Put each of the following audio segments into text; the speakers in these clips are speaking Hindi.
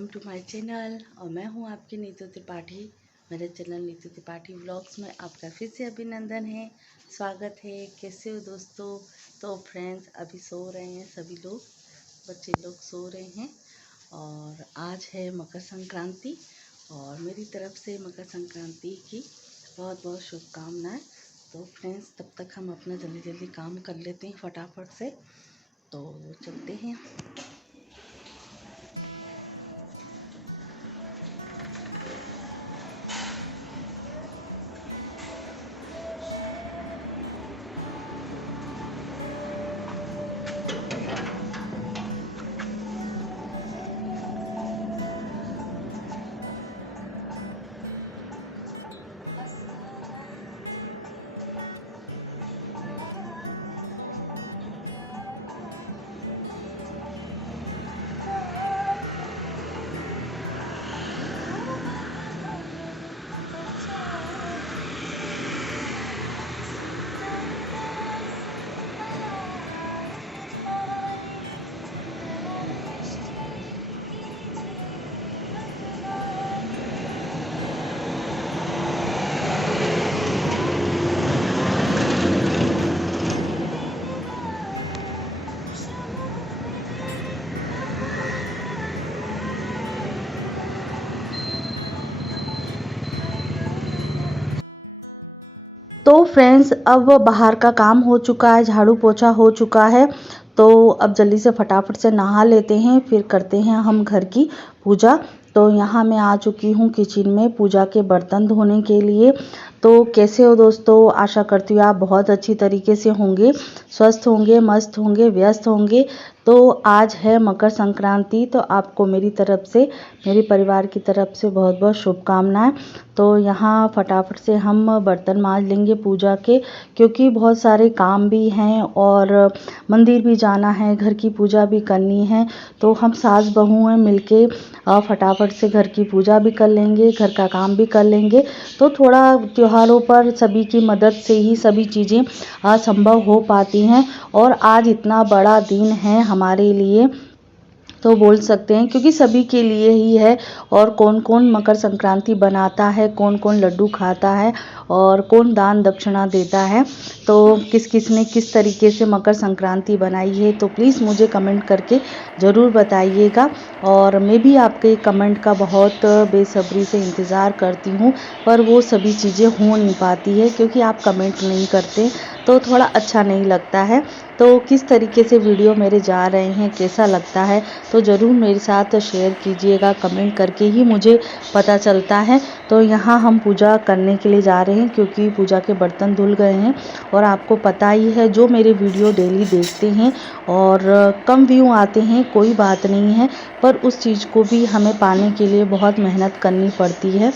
Welcome to my channel. और मैं हूं आपकी नीतू त्रिपाठी। मेरे चैनल नीतू त्रिपाठी व्लॉग्स में आपका फिर से अभिनंदन है, स्वागत है। कैसे हो दोस्तों? तो फ्रेंड्स, अभी सो रहे हैं सभी लोग, बच्चे लोग सो रहे हैं। और आज है मकर संक्रांति और मेरी तरफ से मकर संक्रांति की बहुत बहुत शुभकामनाएं। तो फ्रेंड्स, तब तक हम अपना जल्दी जल्दी काम कर लेते हैं फटाफट से। तो चलते हैं। तो फ्रेंड्स, अब बाहर का काम हो चुका है, झाड़ू पोछा हो चुका है। तो अब जल्दी से फटाफट से नहा लेते हैं, फिर करते हैं हम घर की पूजा। तो यहाँ मैं आ चुकी हूँ किचन में पूजा के बर्तन धोने के लिए। तो कैसे हो दोस्तों? आशा करती हूँ आप बहुत अच्छी तरीके से होंगे, स्वस्थ होंगे, मस्त होंगे, व्यस्त होंगे। तो आज है मकर संक्रांति, तो आपको मेरी तरफ से, मेरे परिवार की तरफ से बहुत बहुत शुभकामनाएं। तो यहाँ फटाफट से हम बर्तन मांज लेंगे पूजा के, क्योंकि बहुत सारे काम भी हैं और मंदिर भी जाना है, घर की पूजा भी करनी है। तो हम सास बहू हैं, मिलके फटाफट से घर की पूजा भी कर लेंगे, घर का काम भी कर लेंगे। तो थोड़ा त्योहारों पर सभी की मदद से ही सभी चीज़ें संभव हो पाती हैं। और आज इतना बड़ा दिन है हमारे लिए, तो बोल सकते हैं, क्योंकि सभी के लिए ही है। और कौन कौन मकर संक्रांति बनाता है, कौन कौन लड्डू खाता है और कौन दान दक्षिणा देता है, तो किस किस ने किस तरीके से मकर संक्रांति बनाई है, तो प्लीज़ मुझे कमेंट करके ज़रूर बताइएगा। और मैं भी आपके कमेंट का बहुत बेसब्री से इंतज़ार करती हूँ, पर वो सभी चीज़ें हो नहीं पाती है, क्योंकि आप कमेंट नहीं करते तो थोड़ा अच्छा नहीं लगता है। तो किस तरीके से वीडियो मेरे जा रहे हैं, कैसा लगता है, तो ज़रूर मेरे साथ शेयर कीजिएगा। कमेंट करके ही मुझे पता चलता है। तो यहाँ हम पूजा करने के लिए जा रहे हैं, क्योंकि पूजा के बर्तन धुल गए हैं। और आपको पता ही है, जो मेरे वीडियो डेली देखते हैं और कम व्यू आते हैं, कोई बात नहीं है, पर उस चीज़ को भी हमें पाने के लिए बहुत मेहनत करनी पड़ती है,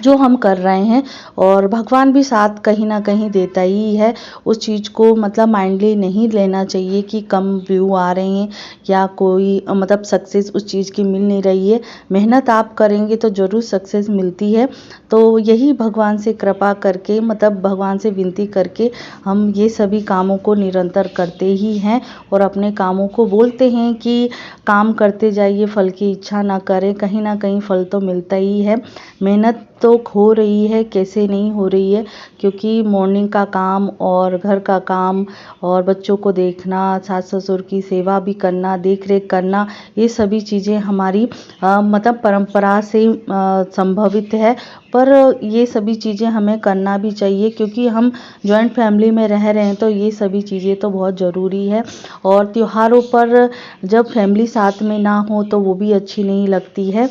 जो हम कर रहे हैं। और भगवान भी साथ कहीं ना कहीं देता ही है। उस चीज़ को मतलब माइंडली नहीं लेना चाहिए कि कम व्यू आ रहे हैं या कोई मतलब सक्सेस उस चीज़ की मिल नहीं रही है। मेहनत आप करेंगे तो ज़रूर सक्सेस मिलती है। तो यही भगवान से कृपा करके, मतलब भगवान से विनती करके हम ये सभी कामों को निरंतर करते ही हैं। और अपने कामों को बोलते हैं कि काम करते जाइए, फल की इच्छा ना करें, कहीं ना कहीं फल तो मिलता ही है। मेहनत तो हो रही है, कैसे नहीं हो रही है, क्योंकि मॉर्निंग का काम और घर का काम और बच्चों को देखना, सास ससुर की सेवा भी करना, देख रेख करना, ये सभी चीज़ें हमारी मतलब परंपरा से संभवित है। पर ये सभी चीज़ें हमें करना भी चाहिए, क्योंकि हम जॉइंट फैमिली में रह रहे हैं, तो ये सभी चीज़ें तो बहुत ज़रूरी है। और त्योहारों पर जब फैमिली साथ में ना हो तो वो भी अच्छी नहीं लगती है।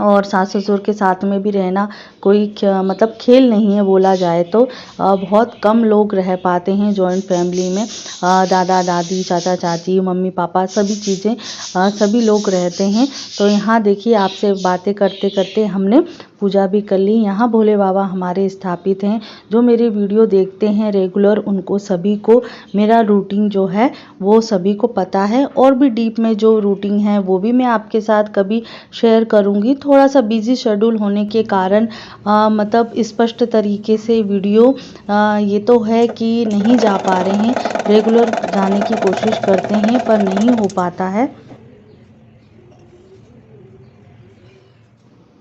और सास ससुर के साथ में भी रहना कोई मतलब खेल नहीं है बोला जाए तो। बहुत कम लोग रह पाते हैं जॉइंट फैमिली में। दादा दादी, चाचा चाची, मम्मी पापा, सभी चीज़ें सभी लोग रहते हैं। तो यहाँ देखिए, आपसे बातें करते करते हमने पूजा भी कर ली। यहाँ भोले बाबा हमारे स्थापित हैं। जो मेरे वीडियो देखते हैं रेगुलर, उनको सभी को मेरा रूटीन जो है वो सभी को पता है। और भी डीप में जो रूटीन है वो भी मैं आपके साथ कभी शेयर करूँगी। थोड़ा सा बिजी शेड्यूल होने के कारण मतलब स्पष्ट तरीके से वीडियो ये तो है कि नहीं जा पा रहे हैं। रेगुलर जाने की कोशिश करते हैं पर नहीं हो पाता है।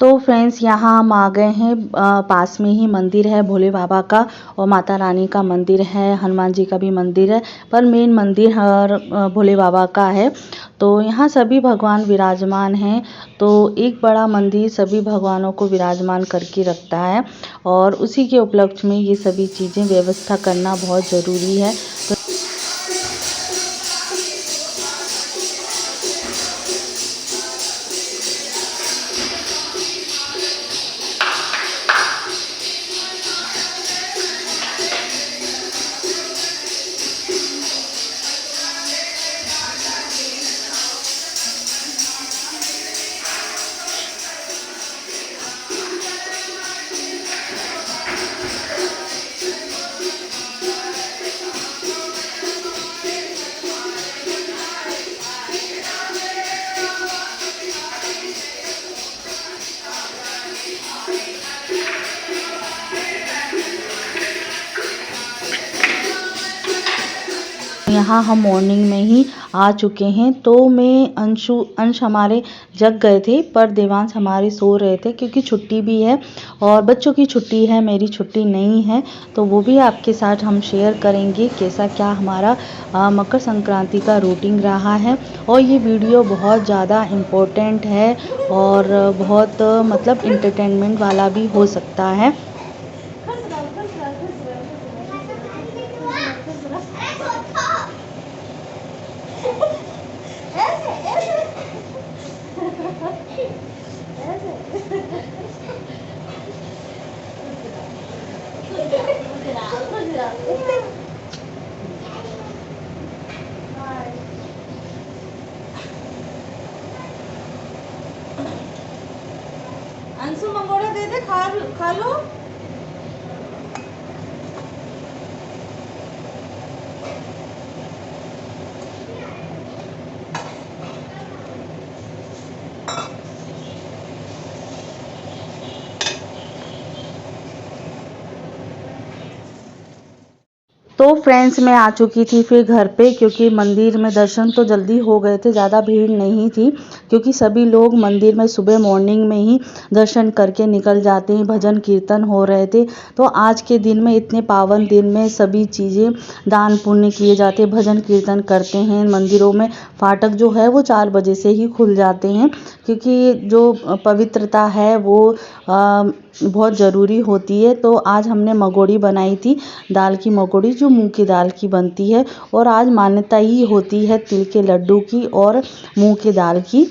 तो फ्रेंड्स यहाँ हम आ गए हैं, पास में ही मंदिर है भोले बाबा का और माता रानी का मंदिर है, हनुमान जी का भी मंदिर है, पर मेन मंदिर हर भोले बाबा का है। तो यहाँ सभी भगवान विराजमान हैं। तो एक बड़ा मंदिर सभी भगवानों को विराजमान करके रखता है और उसी के उपलक्ष्य में ये सभी चीज़ें व्यवस्था करना बहुत ज़रूरी है। तो यहाँ हम मॉर्निंग में ही आ चुके हैं। तो मैं अंश हमारे जग गए थे, पर देवांश हमारे सो रहे थे क्योंकि छुट्टी भी है और बच्चों की छुट्टी है, मेरी छुट्टी नहीं है। तो वो भी आपके साथ हम शेयर करेंगे कैसा क्या हमारा मकर संक्रांति का रूटीन रहा है। और ये वीडियो बहुत ज़्यादा इम्पोर्टेंट है और बहुत मतलब इंटरटेनमेंट वाला भी हो सकता है। अंशु मंगोड़ा दे दे, खा लो। तो फ्रेंड्स मैं आ चुकी थी फिर घर पे, क्योंकि मंदिर में दर्शन तो जल्दी हो गए थे, ज़्यादा भीड़ नहीं थी क्योंकि सभी लोग मंदिर में सुबह मॉर्निंग में ही दर्शन करके निकल जाते हैं। भजन कीर्तन हो रहे थे। तो आज के दिन में, इतने पावन दिन में सभी चीज़ें दान पुण्य किए जाते, भजन कीर्तन करते हैं। मंदिरों में फाटक जो है वो 4 बजे से ही खुल जाते हैं क्योंकि जो पवित्रता है वो बहुत ज़रूरी होती है। तो आज हमने मगोड़ी बनाई थी, दाल की मगोड़ी जो मूंग की दाल की बनती है। और आज मान्यता ही होती है तिल के लड्डू की और मूंग की दाल की।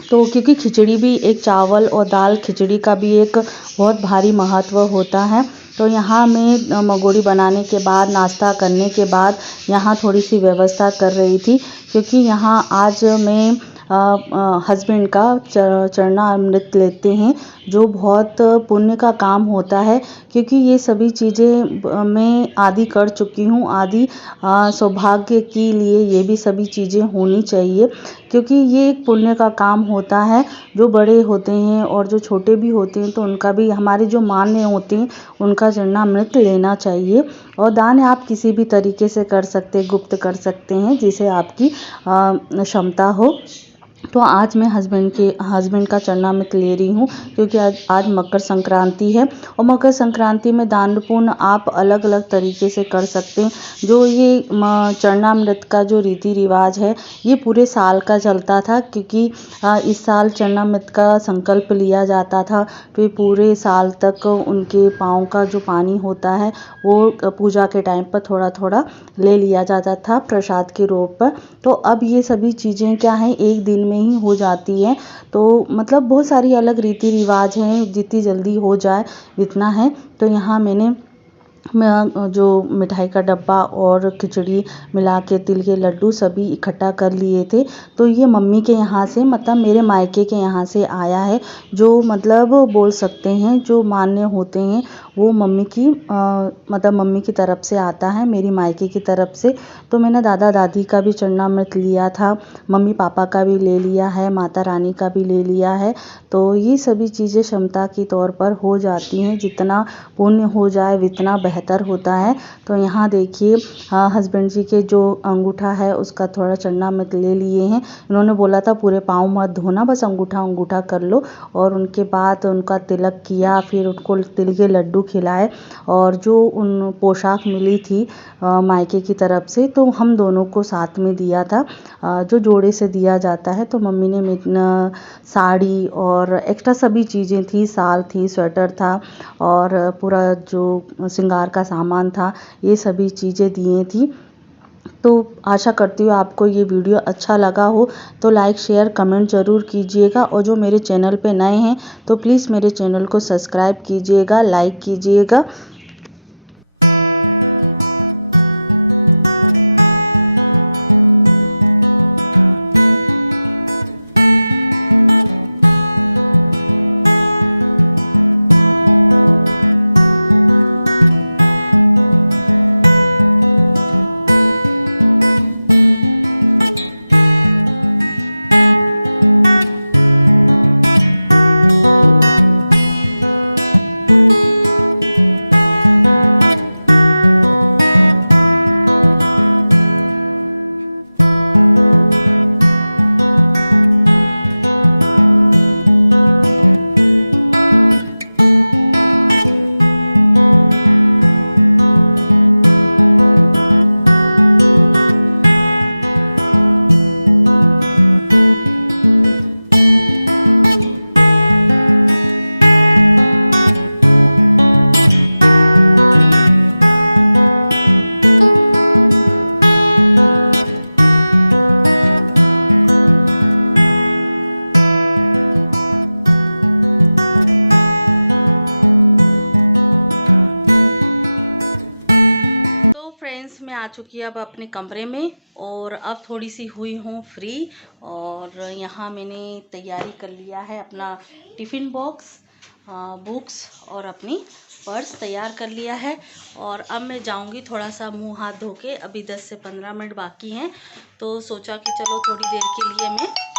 तो क्योंकि खिचड़ी भी एक, चावल और दाल खिचड़ी का भी एक बहुत भारी महत्व होता है। तो यहाँ मैं मगोड़ी बनाने के बाद, नाश्ता करने के बाद यहाँ थोड़ी सी व्यवस्था कर रही थी क्योंकि यहाँ आज मैं हस्बैंड का चरणामृत लेते हैं, जो बहुत पुण्य का काम होता है क्योंकि ये सभी चीज़ें मैं आदि कर चुकी हूँ। आदि सौभाग्य के लिए ये भी सभी चीज़ें होनी चाहिए क्योंकि ये एक पुण्य का काम होता है। जो बड़े होते हैं और जो छोटे भी होते हैं तो उनका भी, हमारे जो मान्य होते हैं उनका चरणामृत लेना चाहिए। और दान आप किसी भी तरीके से कर सकते, गुप्त कर सकते हैं, जिसे आपकी क्षमता हो। तो आज मैं हस्बैंड का चरणामृत ले रही हूँ क्योंकि आज मकर संक्रांति है। और मकर संक्रांति में दान पुण्य आप अलग अलग तरीके से कर सकते हैं। जो ये चरणामृत का जो रीति रिवाज है ये पूरे साल का चलता था क्योंकि इस साल चरणामृत का संकल्प लिया जाता था। फिर पूरे साल तक उनके पाँव का जो पानी होता है वो पूजा के टाइम पर थोड़ा थोड़ा ले लिया जाता था प्रसाद के रूप पर। तो अब ये सभी चीज़ें क्या हैं, एक दिन में ही हो जाती है। तो मतलब बहुत सारी अलग रीति रिवाज हैं, जितनी जल्दी हो जाए इतना है। तो यहाँ मैंने जो मिठाई का डब्बा और खिचड़ी मिला के, तिल के लड्डू सभी इकट्ठा कर लिए थे। तो ये मम्मी के यहाँ से, मतलब मेरे मायके के यहाँ से आया है। जो मतलब बोल सकते हैं जो मान्य होते हैं वो मम्मी की मतलब मम्मी की तरफ से आता है, मेरी मायके की तरफ से। तो मैंने दादा दादी का भी चरणामृत लिया था, मम्मी पापा का भी ले लिया है, माता रानी का भी ले लिया है। तो ये सभी चीज़ें क्षमता के तौर पर हो जाती हैं, जितना पुण्य हो जाए उतना बेहतर होता है। तो यहाँ देखिए हस्बैंड जी के जो अंगूठा है उसका थोड़ा चन्ना में ले लिए हैं। इन्होंने बोला था पूरे पाँव मत धोना, बस अंगूठा अंगूठा कर लो। और उनके बाद उनका तिलक किया, फिर उनको तिल के लड्डू खिलाए। और जो उन पोशाक मिली थी मायके की तरफ से, तो हम दोनों को साथ में दिया था, जो जोड़े से दिया जाता है। तो मम्मी ने साड़ी और एक्स्ट्रा सभी चीज़ें थी, साल थी, स्वेटर था और पूरा जो श्रृंगार का सामान था, ये सभी चीज़ें दिए थी। तो आशा करती हूँ आपको ये वीडियो अच्छा लगा हो तो लाइक शेयर कमेंट ज़रूर कीजिएगा। और जो मेरे चैनल पे नए हैं तो प्लीज़ मेरे चैनल को सब्सक्राइब कीजिएगा, लाइक कीजिएगा। मैं आ चुकी अब अपने कमरे में और अब थोड़ी सी हुई हूँ फ्री। और यहाँ मैंने तैयारी कर लिया है, अपना टिफ़िन बॉक्स, बुक्स और अपनी पर्स तैयार कर लिया है। और अब मैं जाऊँगी थोड़ा सा मुंह हाथ धो के, अभी 10 से 15 मिनट बाकी हैं। तो सोचा कि चलो थोड़ी देर के लिए मैं